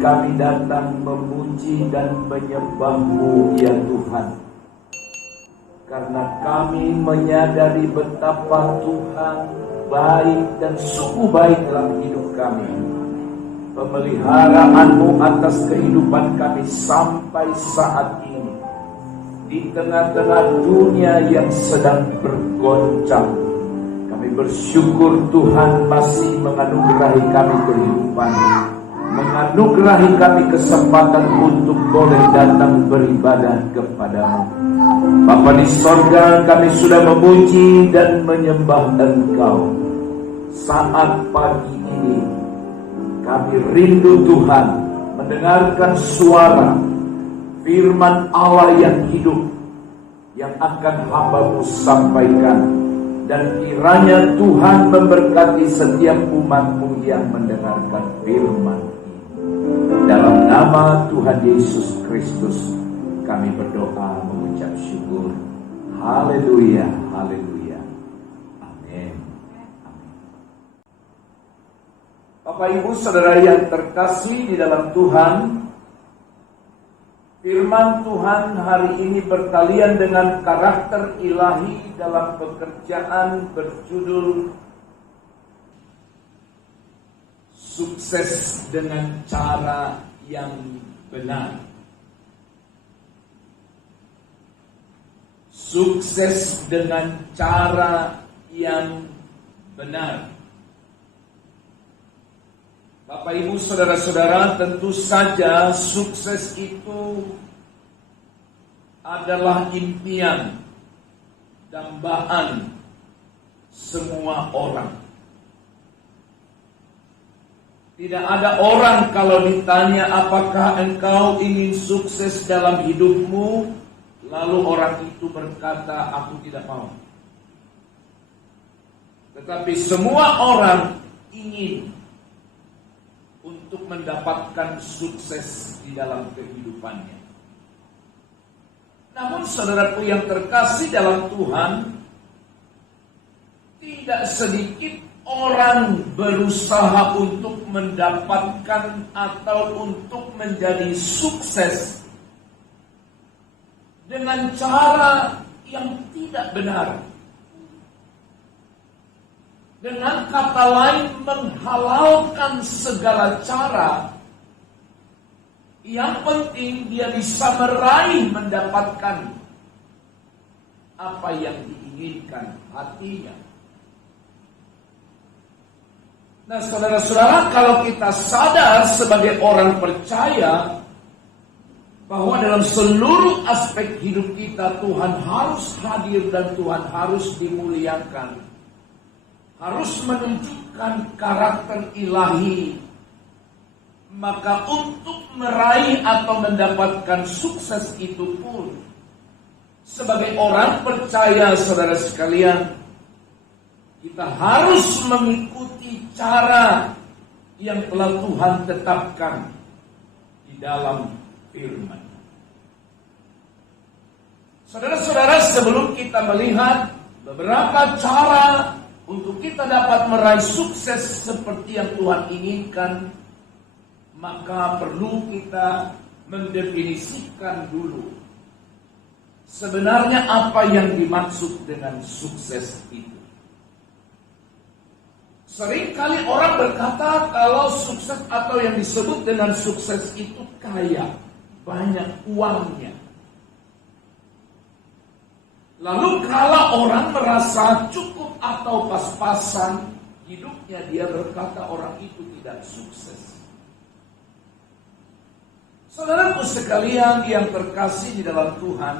kami datang memuji dan menyembah-Mu ya Tuhan. Karena kami menyadari betapa Tuhan baik dan sungguh baik dalam hidup kami. Pemeliharaanmu atas kehidupan kami sampai saat ini, di tengah-tengah dunia yang sedang bergoncang, kami bersyukur Tuhan masih menganugerahi kami kehidupan, menganugerahi kami kesempatan untuk boleh datang beribadah kepada-Mu. Bapa di sorga, kami sudah memuji dan menyembah Engkau. Saat pagi ini kami rindu Tuhan mendengarkan suara firman Allah yang hidup yang akan hamba-Mu sampaikan. Dan kiranya Tuhan memberkati setiap umat-Mu yang mendengarkan firman ini. Dalam nama Tuhan Yesus Kristus kami berdoa mengucap syukur. Haleluya, haleluya. Amin. Bapak Ibu Saudara yang terkasih di dalam Tuhan, firman Tuhan hari ini bertalian dengan karakter ilahi dalam pekerjaan berjudul sukses dengan cara yang benar. Sukses dengan cara yang benar. Bapak Ibu Saudara-saudara, tentu saja sukses itu adalah impian, dambaan semua orang. Tidak ada orang kalau ditanya apakah engkau ingin sukses dalam hidupmu, lalu orang itu berkata, aku tidak mau. Tetapi semua orang ingin untuk mendapatkan sukses di dalam kehidupannya. Namun saudaraku yang terkasih dalam Tuhan, tidak sedikit orang berusaha untuk mendapatkan atau untuk menjadi sukses dengan cara yang tidak benar. Dengan kata lain, menghalalkan segala cara. Yang penting dia bisa meraih, mendapatkan apa yang diinginkan hatinya. Nah saudara-saudara, kalau kita sadar sebagai orang percaya bahwa dalam seluruh aspek hidup kita Tuhan harus hadir dan Tuhan harus dimuliakan, harus menunjukkan karakter ilahi, maka untuk meraih atau mendapatkan sukses itu pun, sebagai orang percaya saudara sekalian, kita harus mengikuti cara yang telah Tuhan tetapkan di dalam firman. Saudara-saudara, sebelum kita melihat beberapa cara untuk kita dapat meraih sukses seperti yang Tuhan inginkan, maka perlu kita mendefinisikan dulu sebenarnya apa yang dimaksud dengan sukses itu. Seringkali orang berkata kalau sukses atau yang disebut dengan sukses itu kaya, banyak uangnya. Lalu kalau orang merasa cukup atau pas-pasan hidupnya, dia berkata orang itu tidak sukses. Saudaraku sekalian yang terkasih di dalam Tuhan,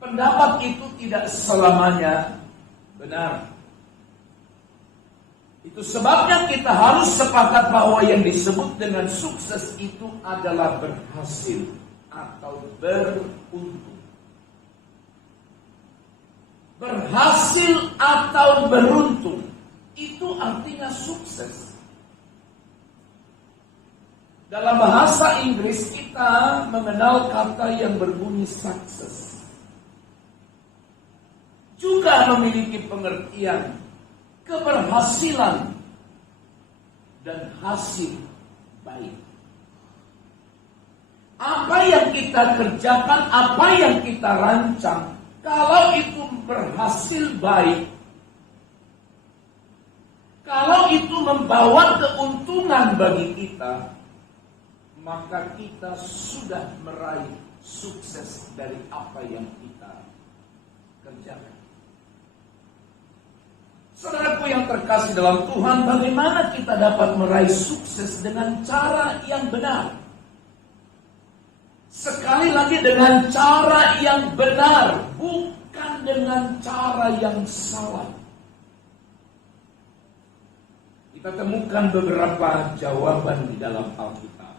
pendapat itu tidak selamanya benar. Itu sebabnya kita harus sepakat bahwa yang disebut dengan sukses itu adalah berhasil atau beruntung. Berhasil atau beruntung, itu artinya sukses. Dalam bahasa Inggris kita mengenal kata yang berbunyi success. Juga memiliki pengertian keberhasilan dan hasil baik. Apa yang kita kerjakan, apa yang kita rancang, kalau itu berhasil baik, kalau itu membawa keuntungan bagi kita, maka kita sudah meraih sukses dari apa yang kita kerjakan. Saudaraku yang terkasih dalam Tuhan, bagaimana kita dapat meraih sukses dengan cara yang benar? Sekali lagi, dengan cara yang benar, bukan dengan cara yang salah. Kita temukan beberapa jawaban di dalam Alkitab.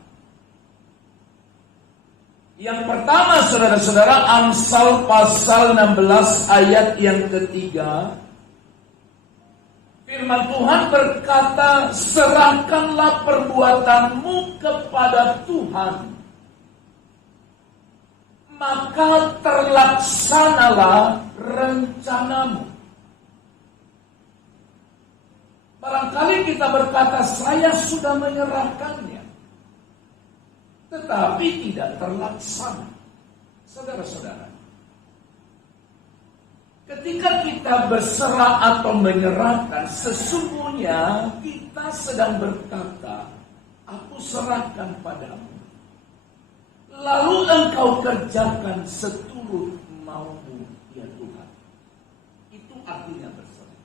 Yang pertama, saudara-saudara, Amsal pasal 16 ayat yang ketiga. Firman Tuhan berkata, serahkanlah perbuatanmu kepada Tuhan, maka terlaksanalah rencanamu. Barangkali kita berkata, saya sudah menyerahkannya, tetapi tidak terlaksana. Saudara-saudara, ketika kita berserah atau menyerahkan, sesungguhnya kita sedang berkata, aku serahkan padamu, lalu engkau kerjakan seturut maumu, ya Tuhan. Itu artinya berserah.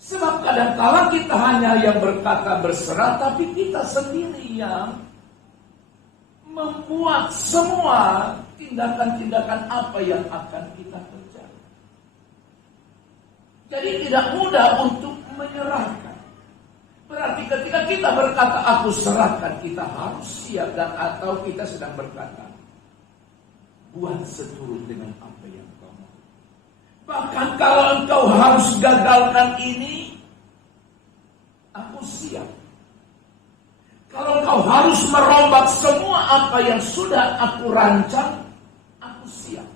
Sebab kadang-kala kita hanya yang berkata berserah, tapi kita sendiri yang membuat semua tindakan-tindakan apa yang akan kita kerjakan. Jadi tidak mudah untuk menyerahkan. Berarti ketika kita berkata aku serahkan, kita harus siap, dan atau kita sedang berkata buat seturut dengan apa yang kau mau. Bahkan kalau engkau harus gagalkan ini, aku siap. Kalau engkau harus merombak semua apa yang sudah aku rancang, aku siap.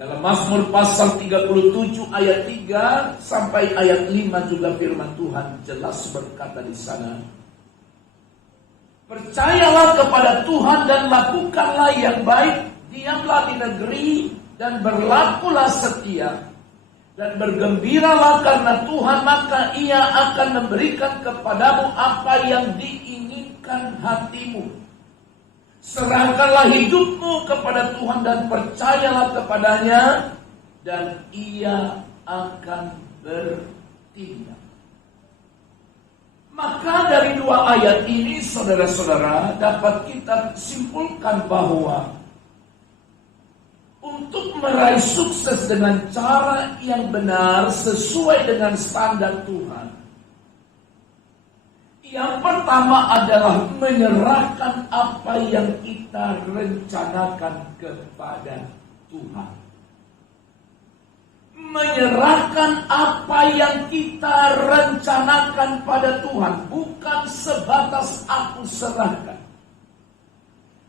Dalam Mazmur pasal 37 ayat 3 sampai ayat 5 juga firman Tuhan jelas berkata di sana, percayalah kepada Tuhan dan lakukanlah yang baik, diamlah di negeri dan berlakulah setia, dan bergembiralah karena Tuhan, maka Ia akan memberikan kepadamu apa yang diinginkan hatimu. Serahkanlah hidupmu kepada Tuhan dan percayalah kepadanya, dan Ia akan bertindak. Maka dari dua ayat ini, saudara-saudara, dapat kita simpulkan bahwa untuk meraih sukses dengan cara yang benar sesuai dengan standar Tuhan, yang pertama adalah menyerahkan apa yang kita rencanakan kepada Tuhan. Menyerahkan apa yang kita rencanakan pada Tuhan, bukan sebatas aku serahkan.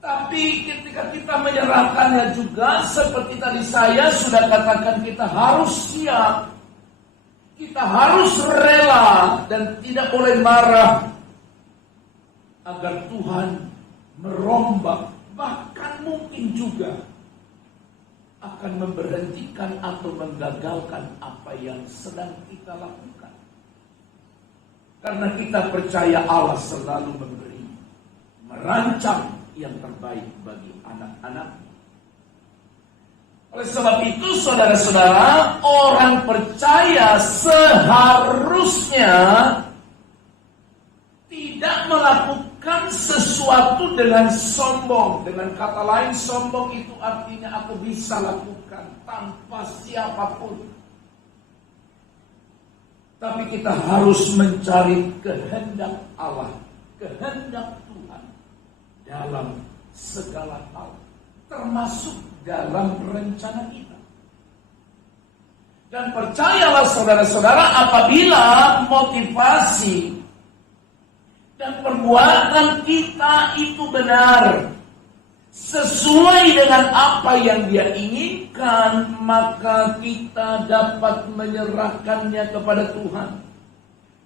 Tapi ketika kita menyerahkannya juga, seperti tadi saya sudah katakan, kita harus siap. Kita harus rela dan tidak boleh marah agar Tuhan merombak, bahkan mungkin juga akan memberhentikan atau menggagalkan apa yang sedang kita lakukan. Karena kita percaya Allah selalu memberi, merancang yang terbaik bagi anak-anaknya. Oleh sebab itu, saudara-saudara, orang percaya seharusnya tidak melakukan sesuatu dengan sombong. Dengan kata lain, sombong itu artinya aku bisa lakukan tanpa siapapun. Tapi kita harus mencari kehendak Allah, kehendak Tuhan dalam segala hal, termasuk dalam rencana kita. Dan percayalah saudara-saudara, apabila motivasi dan perbuatan kita itu benar, sesuai dengan apa yang Dia inginkan, maka kita dapat menyerahkannya kepada Tuhan.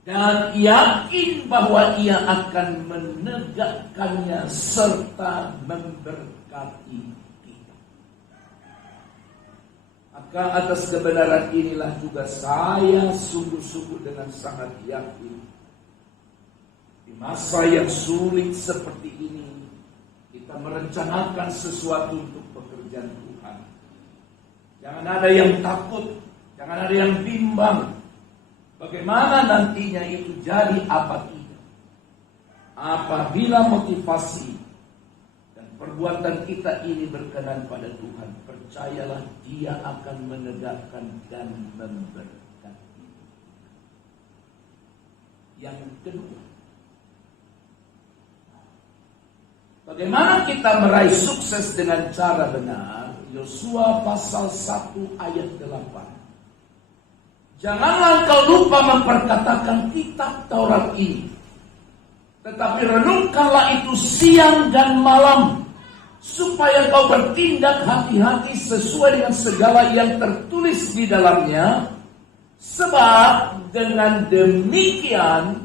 dan yakin bahwa Ia akan menegakkannya serta memberkati kita. Maka atas kebenaran inilah juga saya sungguh-sungguh dengan sangat yakin, di masa yang sulit seperti ini, kita merencanakan sesuatu untuk pekerjaan Tuhan. Jangan ada yang takut, jangan ada yang bimbang. Bagaimana nantinya itu jadi apa tidak? Apabila motivasi dan perbuatan kita ini berkenan pada Tuhan, percayalah Dia akan menegakkan dan memberkati. Yang kedua, bagaimana kita meraih sukses dengan cara benar? Yosua pasal 1 ayat 8. Janganlah engkau lupa memperkatakan kitab Taurat ini, tetapi renungkanlah itu siang dan malam, supaya kau bertindak hati-hati sesuai dengan segala yang tertulis di dalamnya, sebab dengan demikian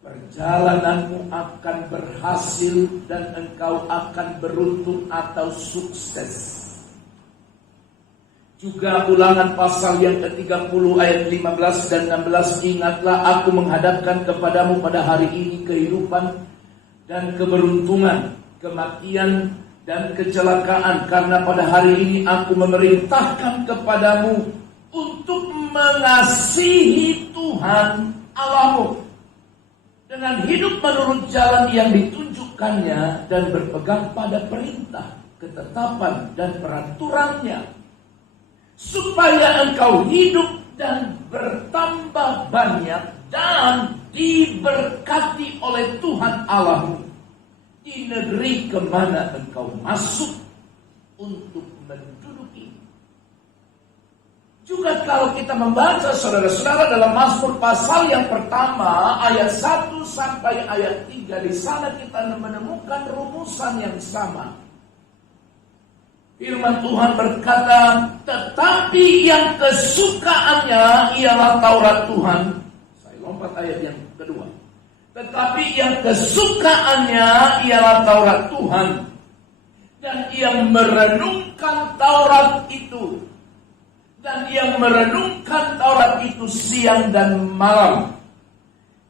perjalananmu akan berhasil dan engkau akan beruntung atau sukses. Juga Ulangan pasal yang ke-30 ayat 15 dan 16. Ingatlah, aku menghadapkan kepadamu pada hari ini kehidupan dan keberuntungan, kematian dan kecelakaan, karena pada hari ini aku memerintahkan kepadamu untuk mengasihi Tuhan Allahmu dengan hidup menurut jalan yang ditunjukkannya dan berpegang pada perintah, ketetapan dan peraturannya, supaya engkau hidup dan bertambah banyak dan diberkati oleh Tuhan Allahmu di negeri kemana engkau masuk untuk menduduki. Juga kalau kita membaca saudara-saudara dalam Mazmur pasal yang pertama ayat 1 sampai ayat 3, di sana kita menemukan rumusan yang sama. Firman Tuhan berkata, tetapi yang kesukaannya ialah Taurat Tuhan. Saya lompat ayat yang kedua. Tetapi yang kesukaannya ialah Taurat Tuhan, dan yang merenungkan Taurat itu, dan yang merenungkan Taurat itu siang dan malam.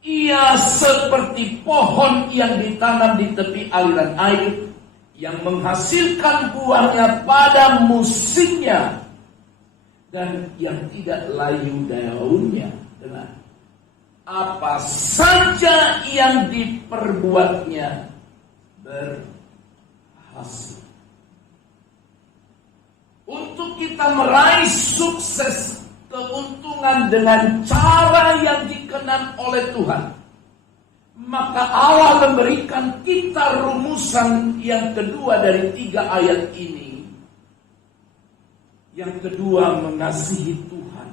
Ia seperti pohon yang ditanam di tepi aliran air, yang menghasilkan buahnya pada musimnya, dan yang tidak layu daunnya. Dengar, apa saja yang diperbuatnya berhasil. Untuk kita meraih sukses, keuntungan dengan cara yang dikenan oleh Tuhan, maka Allah memberikan kita rumusan yang kedua dari 3 ayat ini. Yang kedua, mengasihi Tuhan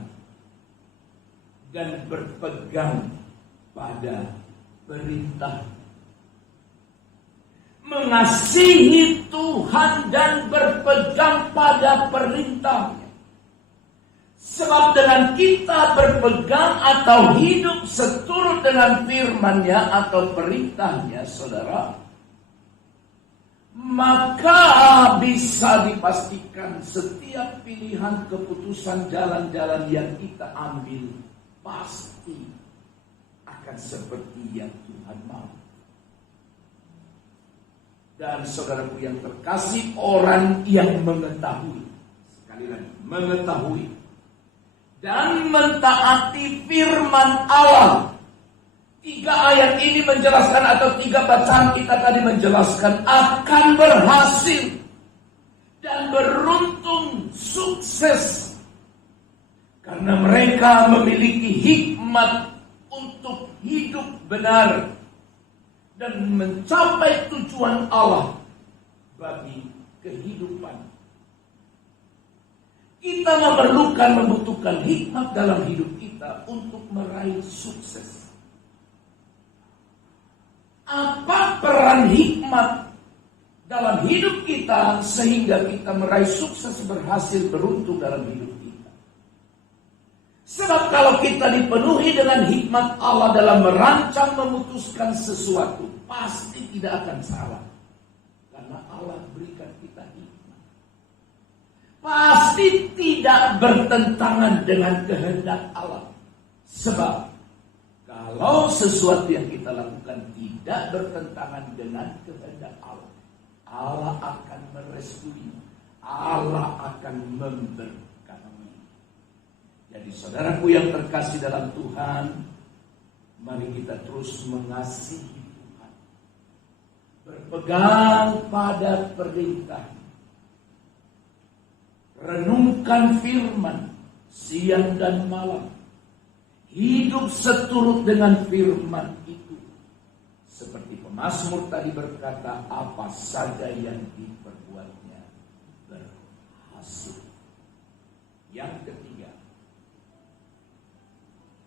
dan berpegang pada perintah. Mengasihi Tuhan dan berpegang pada perintahnya. Sebab dengan kita berpegang atau hidup seturut dengan firman-Nya atau perintahnya, saudara, maka bisa dipastikan setiap pilihan keputusan jalan-jalan yang kita ambil pasti akan seperti yang Tuhan mau. Dan saudaraku yang terkasih, orang yang mengetahui, sekali lagi, mengetahui dan mentaati firman Allah. 3 ayat ini menjelaskan, atau 3 bacaan kita tadi menjelaskan, akan berhasil dan beruntung sukses. Karena mereka memiliki hikmat untuk hidup benar dan mencapai tujuan Allah bagi kehidupan. Kita membutuhkan hikmat dalam hidup kita untuk meraih sukses. Apa peran hikmat dalam hidup kita sehingga kita meraih sukses, berhasil, beruntung dalam hidup kita? Sebab kalau kita dipenuhi dengan hikmat Allah dalam merancang memutuskan sesuatu, pasti tidak akan salah. Karena Allah berikan kita hikmat. Pasti tidak bertentangan dengan kehendak Allah. Sebab kalau sesuatu yang kita lakukan tidak bertentangan dengan kehendak Allah, Allah akan merestui, Allah akan memberkati. Jadi saudaraku yang terkasih dalam Tuhan, mari kita terus mengasihi Tuhan, berpegang pada perintah, renungkan firman siang dan malam, hidup seturut dengan firman itu. Seperti pemazmur tadi berkata, apa saja yang diperbuatnya berhasil. Yang ketiga,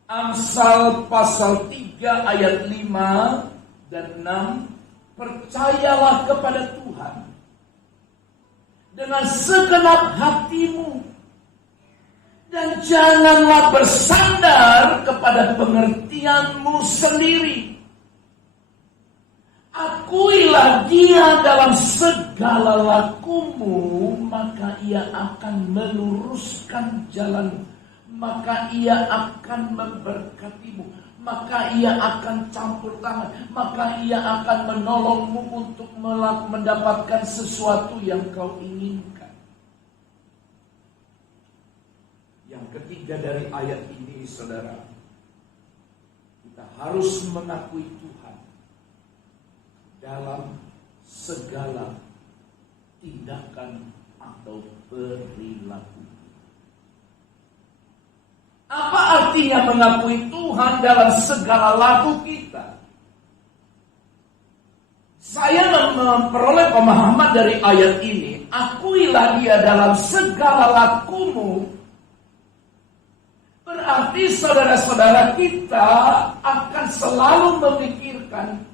Amsal pasal 3 ayat 5 dan 6, percayalah kepada Tuhan dengan segenap hatimu dan janganlah bersandar kepada pengertianmu sendiri. Akuilah Dia dalam segala lakumu, maka Ia akan meluruskan jalanmu. Maka Ia akan memberkatimu, maka Ia akan campur tangan, maka Ia akan menolongmu untuk mendapatkan sesuatu yang kau inginkan. Yang ketiga dari ayat ini, saudara, kita harus mengakui Tuhan dalam segala tindakan atau perilaku. Apa artinya mengakui Tuhan dalam segala laku kita? Saya memperoleh pemahaman dari ayat ini. Akuilah Dia dalam segala lakumu. Berarti saudara-saudara kita akan selalu memikirkan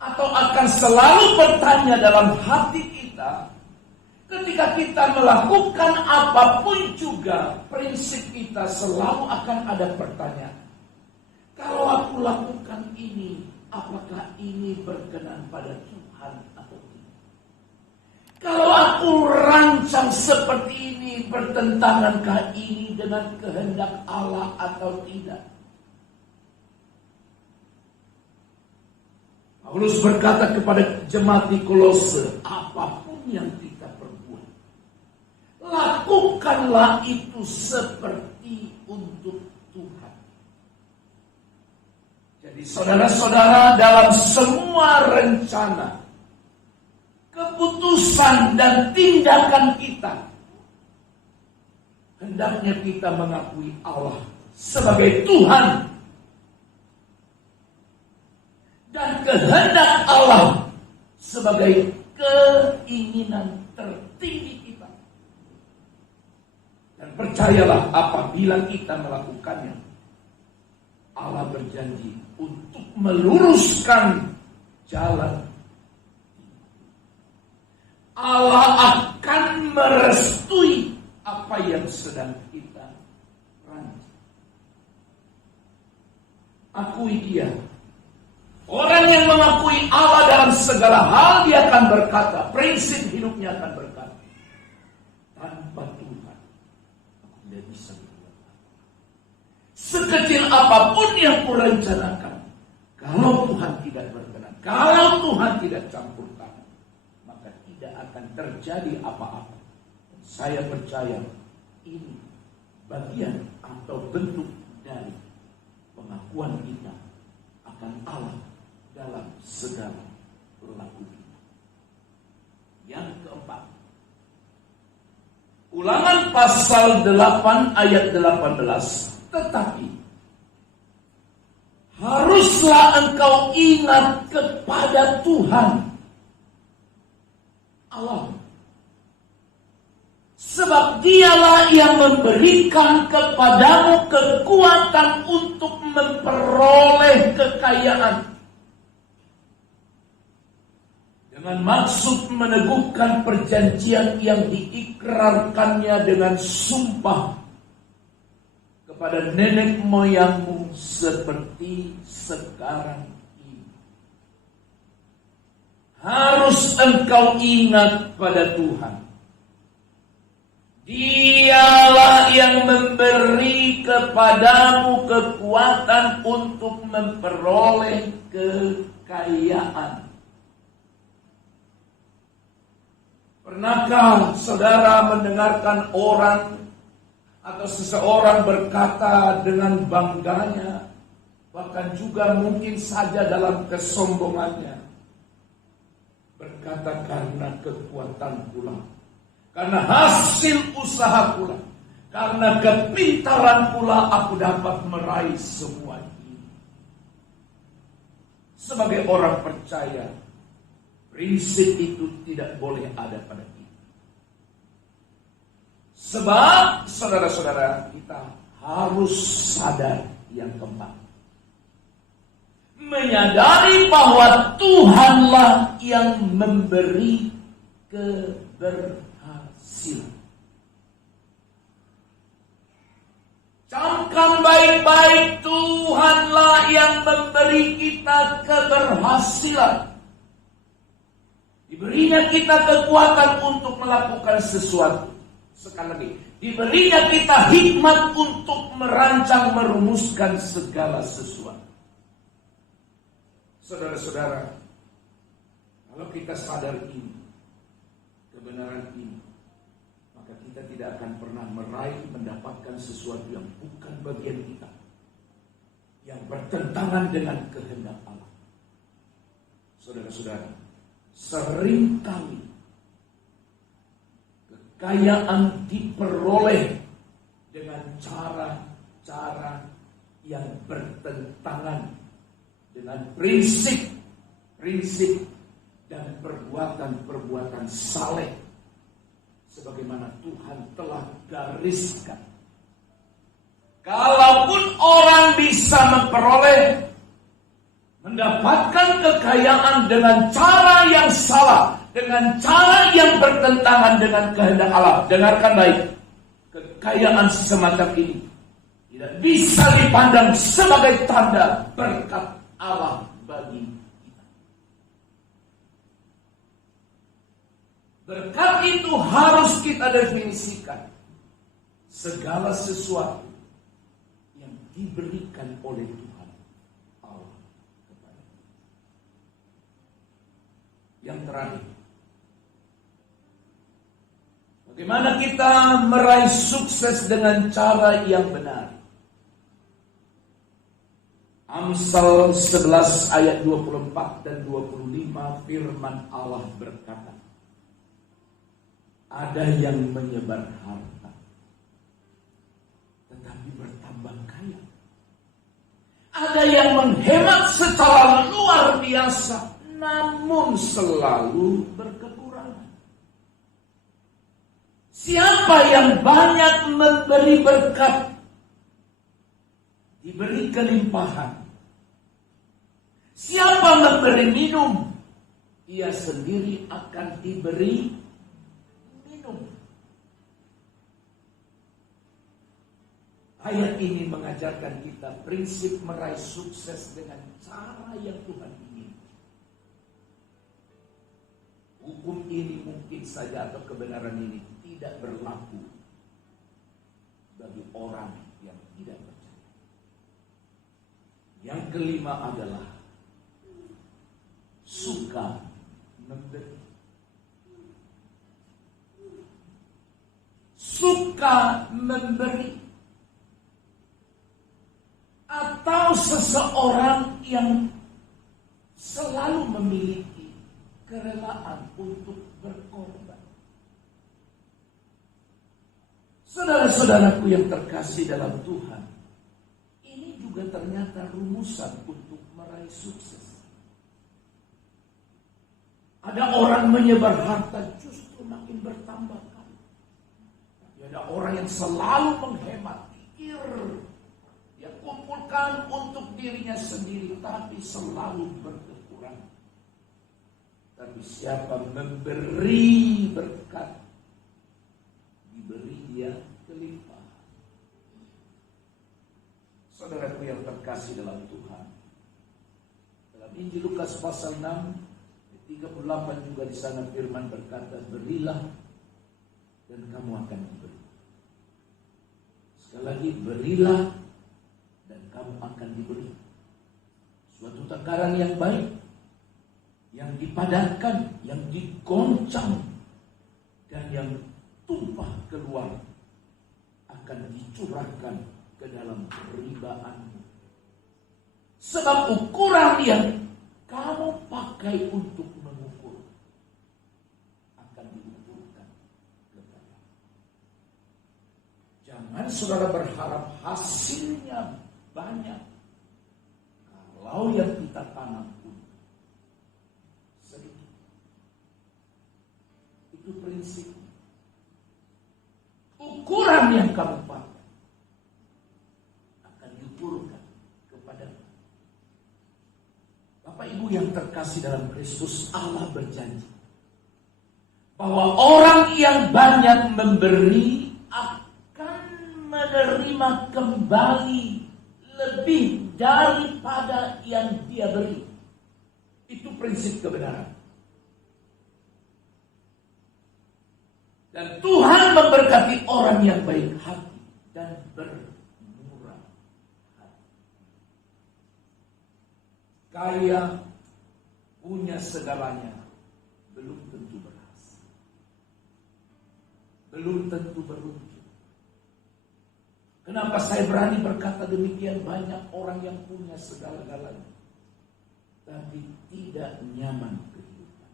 atau akan selalu bertanya dalam hati kita. Ketika kita melakukan apapun juga, prinsip kita selalu akan ada pertanyaan. Kalau aku lakukan ini, apakah ini berkenan pada Tuhan atau tidak? Kalau aku rancang seperti ini, bertentangankah ini dengan kehendak Allah atau tidak? Paulus berkata kepada jemaat di Kolose, apapun yang kita perbuat, lakukanlah itu seperti untuk Tuhan. Jadi saudara-saudara, dalam semua rencana, keputusan dan tindakan kita, hendaknya kita mengakui Allah sebagai Tuhan. Dan kehendak Allah sebagai keinginan tertinggi kita. Dan percayalah, apabila kita melakukannya, Allah berjanji untuk meluruskan jalan. Allah akan merestui apa yang sedang kita rancang. Akui Dia. Orang yang mengakui Allah dalam segala hal, dia akan berkata, prinsip hidupnya akan berkata, tanpa Tuhan aku tidak bisa berbuat apa. Sekecil apapun yang kurencanakan, kalau Tuhan tidak berkenan, kalau Tuhan tidak campur tangan, maka tidak akan terjadi apa-apa. Dan saya percaya ini bagian atau bentuk dari pengakuan kita akan Allah dalam segala perilaku kita. Yang keempat, Ulangan pasal 8 ayat 18. Tetapi haruslah engkau ingat kepada Tuhan Allah, sebab Dialah yang memberikan kepadamu kekuatan untuk memperoleh kekayaan, dengan maksud meneguhkan perjanjian yang diikrarkannya dengan sumpah kepada nenek moyangmu seperti sekarang ini. Harus engkau ingat pada Tuhan. Dialah yang memberi kepadamu kekuatan untuk memperoleh kekayaan. Pernahkah saudara mendengarkan orang atau seseorang berkata dengan bangganya, bahkan juga mungkin saja dalam kesombongannya, berkata, karena kekuatan pula, karena hasil usaha pula, karena kepintaran pula aku dapat meraih semua ini. Sebagai orang percaya, prinsip itu tidak boleh ada pada kita. Sebab saudara-saudara, kita harus sadar yang keempat. Menyadari bahwa Tuhanlah yang memberi keberhasilan. Camkan baik-baik, Tuhanlah yang memberi kita keberhasilan. Diberinya kita kekuatan untuk melakukan sesuatu. Sekali lagi, diberinya kita hikmat untuk merancang, merumuskan segala sesuatu. Saudara-saudara, kalau kita sadar ini, kebenaran ini, maka kita tidak akan pernah meraih, mendapatkan sesuatu yang bukan bagian kita, yang bertentangan dengan kehendak Allah. Saudara-saudara, seringkali kekayaan diperoleh dengan cara-cara yang bertentangan dengan prinsip dan perbuatan saleh sebagaimana Tuhan telah gariskan. Kalaupun orang bisa mendapatkan kekayaan dengan cara yang salah, dengan cara yang bertentangan dengan kehendak Allah, dengarkan baik, kekayaan semacam ini tidak bisa dipandang sebagai tanda berkat Allah bagi kita. Berkat itu harus kita definisikan segala sesuatu yang diberikan oleh Tuhan Allah kepada kita. Yang terakhir, bagaimana kita meraih sukses dengan cara yang benar? Amsal 11 ayat 24 dan 25 firman Allah berkata, ada yang menyebar harta tetapi bertambah kaya. Ada yang menghemat secara luar biasa namun selalu berkekurangan. Siapa yang banyak memberi berkat, diberi kelimpahan. Siapa memberi minum, ia sendiri akan diberi minum. Ayat ini mengajarkan kita prinsip meraih sukses dengan cara yang Tuhan ingin. Hukum ini mungkin saja atau kebenaran ini tidak berlaku bagi orang yang tidak percaya. Yang kelima adalah suka memberi. Suka memberi. Atau seseorang yang selalu memiliki kerelaan untuk berkorban. Saudara-saudaraku yang terkasih dalam Tuhan, ini juga ternyata rumusan untuk meraih sukses. Ada orang menyebar harta justru makin bertambah kali. Tapi ada orang yang selalu menghemat, pikir dia kumpulkan untuk dirinya sendiri, tapi selalu berkekurangan. Tapi siapa memberi berkat, diberi dia kelimpahan. saudaraku yang terkasih dalam Tuhan. Dalam Injil Lukas pasal 6, ayat 38 juga di sana firman berkata, berilah dan kamu akan diberi. Sekali lagi, berilah dan kamu akan diberi. Suatu takaran yang baik, yang dipadatkan, yang digoncang, dan yang tumpah keluar akan dicurahkan ke dalam ribaanmu. Sebab ukuran yang kamu pakai untuk mengukur akan diukurkan kepada. Jangan saudara berharap hasilnya banyak kalau yang kita tanam pun sedikit. Itu prinsip. Ukuran yang kamu pakai akan diukurkan kepada. Bapak Ibu yang terkasih dalam Kristus, Allah berjanji bahwa orang yang banyak memberi akan menerima kembali lebih daripada yang dia beri. Itu prinsip kebenaran. Dan Tuhan memberkati orang yang baik hati dan bermurah hati. Kaya, punya segalanya, belum tentu berhasil. Belum tentu beruntung. Kenapa saya berani berkata demikian? Banyak orang yang punya segala-galanya, tapi tidak nyaman kehidupan.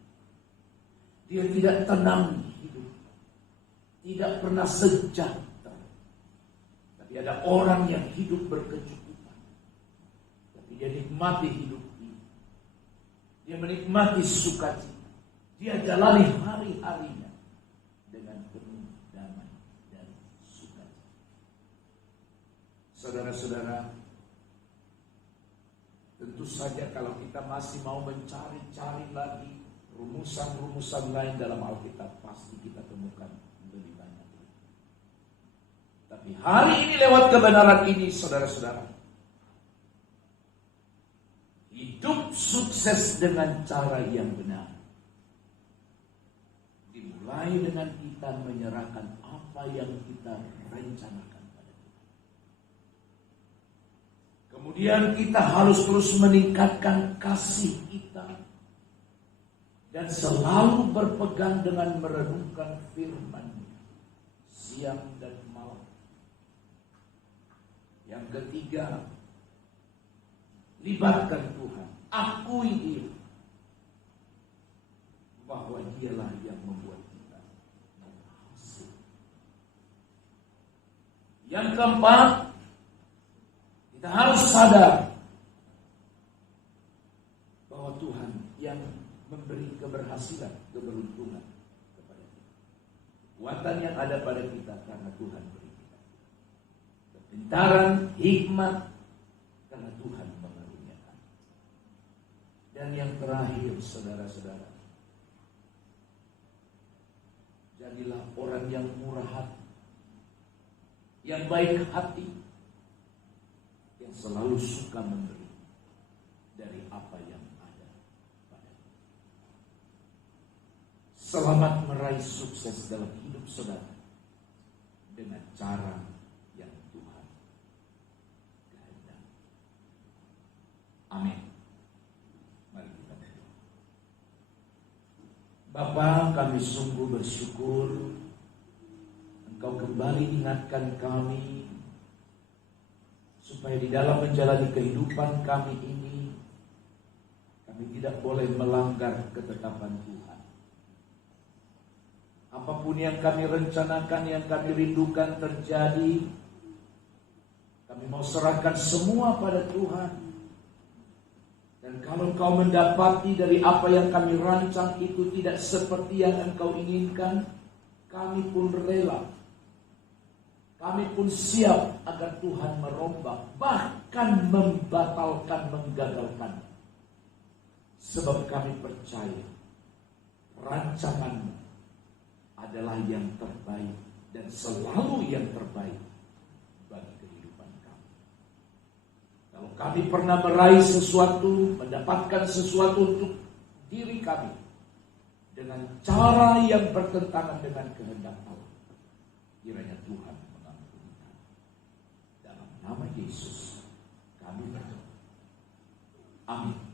Dia tidak tenang hidup, tidak pernah sejahtera. Tapi ada orang yang hidup berkecukupan, tapi dia nikmati hidup ini. Dia menikmati sukacita. Dia jalani hari-harinya dengan penuh damai dan sukacita. Saudara-saudara, tentu saja kalau kita masih mau mencari-cari lagi rumusan-rumusan lain dalam Alkitab, pasti kita temukan lebih banyak. Tapi hari ini lewat kebenaran ini, saudara-saudara, hidup sukses dengan cara yang benar dimulai dengan kita menyerahkan apa yang kita rencanakan. Kemudian kita harus terus meningkatkan kasih kita dan selalu berpegang dengan merenungkan firman siang dan malam. Yang ketiga, libatkan Tuhan. Akui Dia bahwa Dialah yang membuat kita berhasil. Yang keempat, kita harus sadar bahwa Tuhan yang memberi keberhasilan, keberuntungan kepada kita. Kekuatan yang ada pada kita karena Tuhan beri kita. Kepintaran, hikmat karena Tuhan mengaruniakan. Dan yang terakhir, saudara-saudara, jadilah orang yang murah hati, yang baik hati, yang selalu suka memberi dari apa yang ada padanya. Selamat meraih sukses dalam hidup saudara dengan cara yang Tuhan kehendaki. Amin. Mari kita berdoa. Bapa, kami sungguh bersyukur Engkau kembali ingatkan kami supaya di dalam menjalani kehidupan kami ini, kami tidak boleh melanggar ketetapan Tuhan. Apapun yang kami rencanakan, yang kami rindukan terjadi, kami mau serahkan semua pada Tuhan. Dan kalau Engkau mendapati dari apa yang kami rancang itu tidak seperti yang Engkau inginkan, kami pun rela. Kami pun siap agar Tuhan merombak, bahkan membatalkan, menggagalkan. Sebab kami percaya rancangan-Mu adalah yang terbaik dan selalu yang terbaik bagi kehidupan kami. Kalau kami pernah meraih sesuatu, mendapatkan sesuatu untuk diri kami dengan cara yang bertentangan dengan kehendak Allah, kiranya Tuhan mengampuni kami. Dalam nama Yesus kami berdoa. Amin.